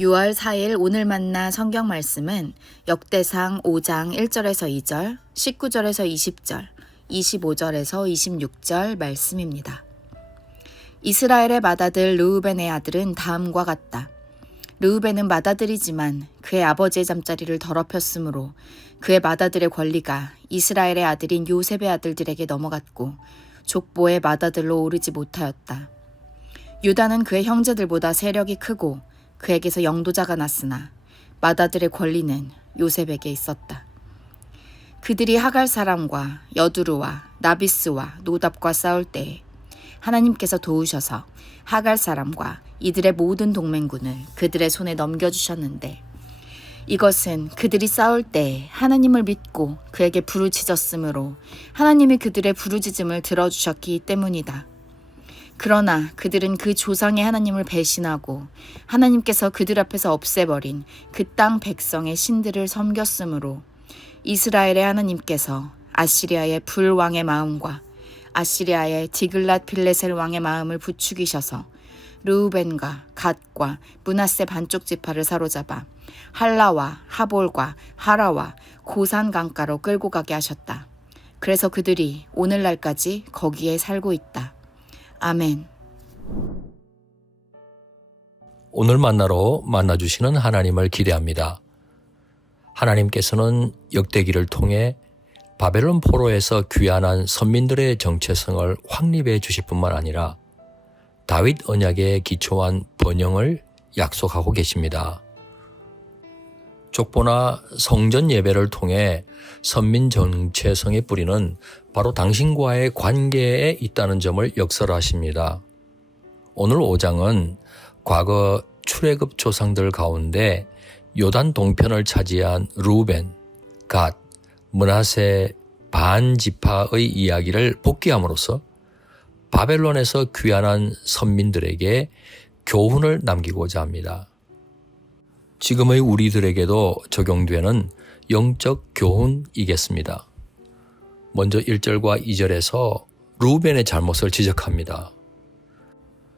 6월 4일 오늘 만나 성경 말씀은 역대상 5장 1절에서 2절, 19절에서 20절, 25절에서 26절 말씀입니다. 이스라엘의 맏아들 르우벤의 아들은 다음과 같다. 르우벤은 맏아들이지만 그의 아버지의 잠자리를 더럽혔으므로 그의 맏아들의 권리가 이스라엘의 아들인 요셉의 아들들에게 넘어갔고 족보의 맏아들로 오르지 못하였다. 유다는 그의 형제들보다 세력이 크고 그에게서 영도자가 났으나 맏아들의 권리는 요셉에게 있었다. 그들이 하갈 사람과 여두루와 나비스와 노답과 싸울 때에 하나님께서 도우셔서 하갈 사람과 이들의 모든 동맹군을 그들의 손에 넘겨주셨는데 이것은 그들이 싸울 때 하나님을 믿고 그에게 부르짖었으므로 하나님이 그들의 부르짖음을 들어주셨기 때문이다. 그러나 그들은 그 조상의 하나님을 배신하고 하나님께서 그들 앞에서 없애버린 그 땅 백성의 신들을 섬겼으므로 이스라엘의 하나님께서 아시리아의 불왕의 마음과 아시리아의 디글랏 빌레셀 왕의 마음을 부추기셔서 르우벤과 갓과 므낫세 반쪽 지파를 사로잡아 할라와 하볼과 하라와 고산 강가로 끌고 가게 하셨다. 그래서 그들이 오늘날까지 거기에 살고 있다. 아멘. 오늘 만나러 만나주시는 하나님을 기대합니다. 하나님께서는 역대기를 통해 바벨론 포로에서 귀환한 선민들의 정체성을 확립해 주실 뿐만 아니라 다윗 언약에 기초한 번영을 약속하고 계십니다. 족보나 성전 예배를 통해 선민 정체성의 뿌리는 바로 당신과의 관계에 있다는 점을 역설하십니다. 오늘 5장은 과거 출애굽 조상들 가운데 요단 동편을 차지한 르우벤, 갓, 므낫세 반지파의 이야기를 복귀함으로써 바벨론에서 귀환한 선민들에게 교훈을 남기고자 합니다. 지금의 우리들에게도 적용되는 영적 교훈이겠습니다. 먼저 1절과 2절에서 르우벤의 잘못을 지적합니다.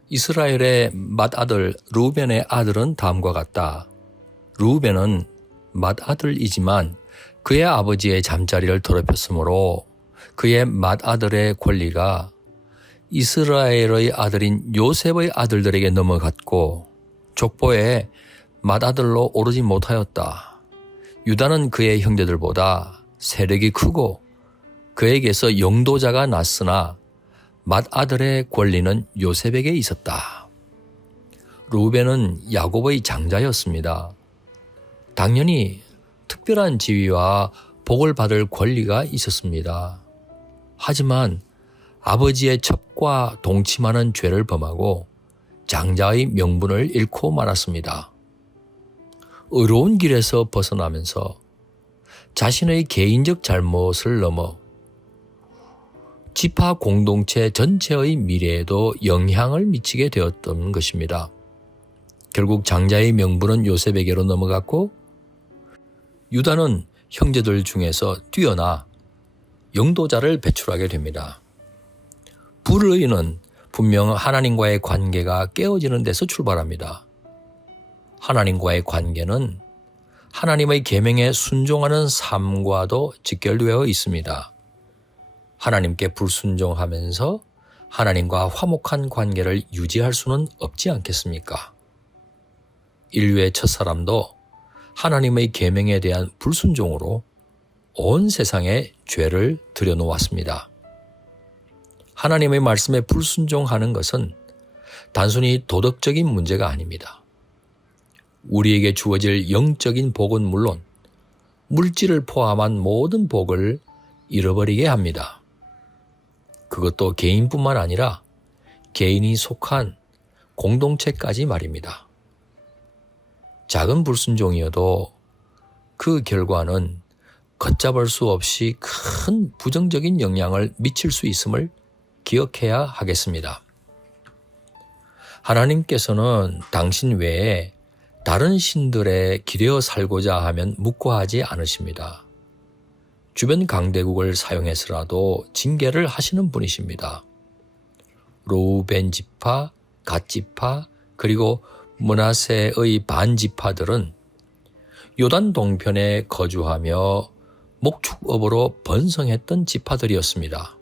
이스라엘의 맏아들 르우벤의 아들은 다음과 같다. 르우벤은 맏아들이지만 그의 아버지의 잠자리를 더럽혔으므로 그의 맏아들의 권리가 이스라엘의 아들인 요셉의 아들들에게 넘어갔고 족보에 맏아들로 오르지 못하였다. 유다는 그의 형제들보다 세력이 크고 그에게서 영도자가 났으나 맏아들의 권리는 요셉에게 있었다. 르우벤은 야곱의 장자였습니다. 당연히 특별한 지위와 복을 받을 권리가 있었습니다. 하지만 아버지의 첩과 동침하는 죄를 범하고 장자의 명분을 잃고 말았습니다. 의로운 길에서 벗어나면서 자신의 개인적 잘못을 넘어 지파 공동체 전체의 미래에도 영향을 미치게 되었던 것입니다. 결국 장자의 명분은 요셉에게로 넘어갔고 유다는 형제들 중에서 뛰어나 영도자를 배출하게 됩니다. 불의는 분명 하나님과의 관계가 깨어지는 데서 출발합니다. 하나님과의 관계는 하나님의 계명에 순종하는 삶과도 직결되어 있습니다. 하나님께 불순종하면서 하나님과 화목한 관계를 유지할 수는 없지 않겠습니까? 인류의 첫사람도 하나님의 계명에 대한 불순종으로 온 세상에 죄를 들여놓았습니다. 하나님의 말씀에 불순종하는 것은 단순히 도덕적인 문제가 아닙니다. 우리에게 주어질 영적인 복은 물론 물질을 포함한 모든 복을 잃어버리게 합니다. 그것도 개인뿐만 아니라 개인이 속한 공동체까지 말입니다. 작은 불순종이어도 그 결과는 걷잡을 수 없이 큰 부정적인 영향을 미칠 수 있음을 기억해야 하겠습니다. 하나님께서는 당신 외에 다른 신들에 기대어 살고자 하면 묵과하지 않으십니다. 주변 강대국을 사용해서라도 징계를 하시는 분이십니다. 르우벤 지파, 갓 지파, 그리고 므낫세의 반지파들은 요단 동편에 거주하며 목축업으로 번성했던 지파들이었습니다.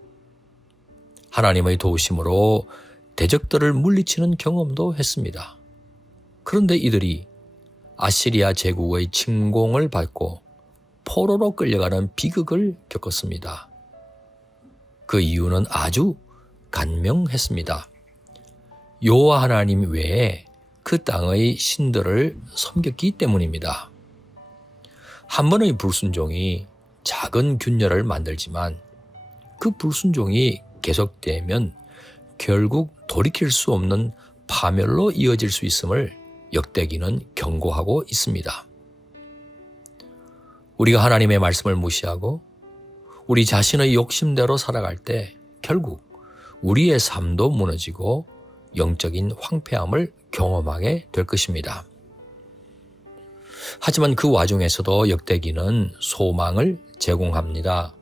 하나님의 도우심으로 대적들을 물리치는 경험도 했습니다. 그런데 이들이 아시리아 제국의 침공을 받고 포로로 끌려가는 비극을 겪었습니다. 그 이유는 아주 간명했습니다. 여호와 하나님 외에 그 땅의 신들을 섬겼기 때문입니다. 한 번의 불순종이 작은 균열을 만들지만 그 불순종이 계속되면 결국 돌이킬 수 없는 파멸로 이어질 수 있음을 역대기는 경고하고 있습니다. 우리가 하나님의 말씀을 무시하고 우리 자신의 욕심대로 살아갈 때 결국 우리의 삶도 무너지고 영적인 황폐함을 경험하게 될 것입니다. 하지만 그 와중에서도 역대기는 소망을 제공합니다.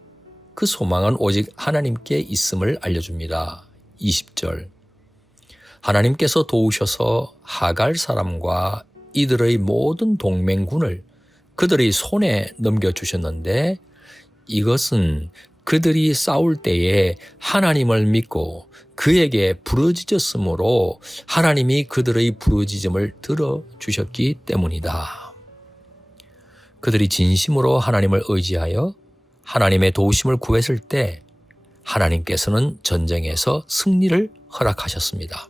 그 소망은 오직 하나님께 있음을 알려줍니다. 20절 하나님께서 도우셔서 하갈 사람과 이들의 모든 동맹군을 그들의 손에 넘겨주셨는데 이것은 그들이 싸울 때에 하나님을 믿고 그에게 부르짖었으므로 하나님이 그들의 부르짖음을 들어주셨기 때문이다. 그들이 진심으로 하나님을 의지하여 하나님의 도우심을 구했을 때 하나님께서는 전쟁에서 승리를 허락하셨습니다.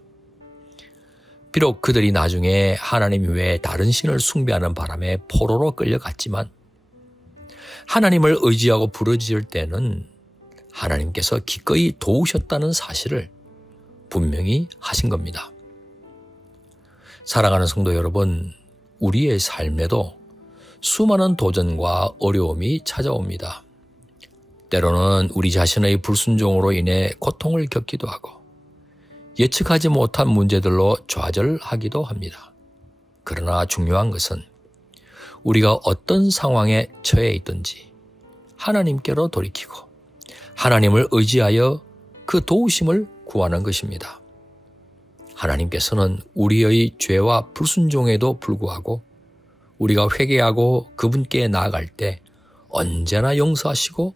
비록 그들이 나중에 하나님 외에 다른 신을 숭배하는 바람에 포로로 끌려갔지만 하나님을 의지하고 부르짖을 때는 하나님께서 기꺼이 도우셨다는 사실을 분명히 하신 겁니다. 사랑하는 성도 여러분, 우리의 삶에도 수많은 도전과 어려움이 찾아옵니다. 때로는 우리 자신의 불순종으로 인해 고통을 겪기도 하고 예측하지 못한 문제들로 좌절하기도 합니다. 그러나 중요한 것은 우리가 어떤 상황에 처해 있든지 하나님께로 돌이키고 하나님을 의지하여 그 도우심을 구하는 것입니다. 하나님께서는 우리의 죄와 불순종에도 불구하고 우리가 회개하고 그분께 나아갈 때 언제나 용서하시고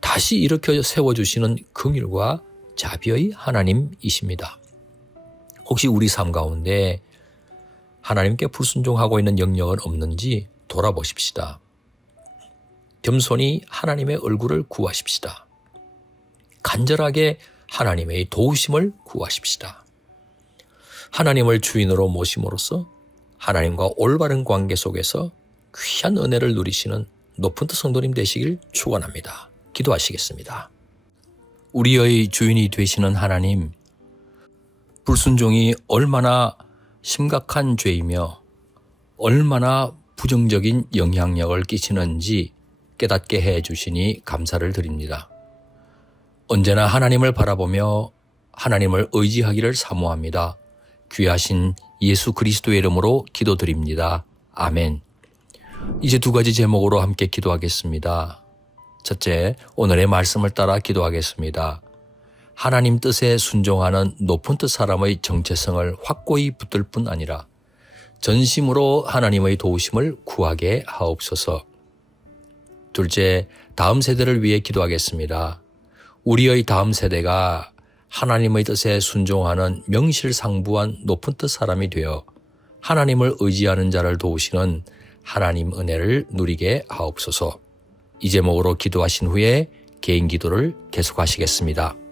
다시 일으켜 세워주시는 긍휼과 자비의 하나님이십니다. 혹시 우리 삶 가운데 하나님께 불순종하고 있는 영역은 없는지 돌아보십시다. 겸손히 하나님의 얼굴을 구하십시다. 간절하게 하나님의 도우심을 구하십시다. 하나님을 주인으로 모심으로써 하나님과 올바른 관계 속에서 귀한 은혜를 누리시는 높은 뜻 성도님 되시길 축원합니다. 기도하시겠습니다. 우리의 주인이 되시는 하나님, 불순종이 얼마나 심각한 죄이며 얼마나 부정적인 영향력을 끼치는지 깨닫게 해 주시니 감사를 드립니다. 언제나 하나님을 바라보며 하나님을 의지하기를 사모합니다. 귀하신 예수 그리스도의 이름으로 기도드립니다. 아멘. 이제 두 가지 제목으로 함께 기도하겠습니다. 첫째, 오늘의 말씀을 따라 기도하겠습니다. 하나님 뜻에 순종하는 높은 뜻 사람의 정체성을 확고히 붙들 뿐 아니라 전심으로 하나님의 도우심을 구하게 하옵소서. 둘째, 다음 세대를 위해 기도하겠습니다. 우리의 다음 세대가 하나님의 뜻에 순종하는 명실상부한 높은 뜻 사람이 되어 하나님을 의지하는 자를 도우시는 하나님 은혜를 누리게 하옵소서. 이 제목으로 기도하신 후에 개인 기도를 계속하시겠습니다.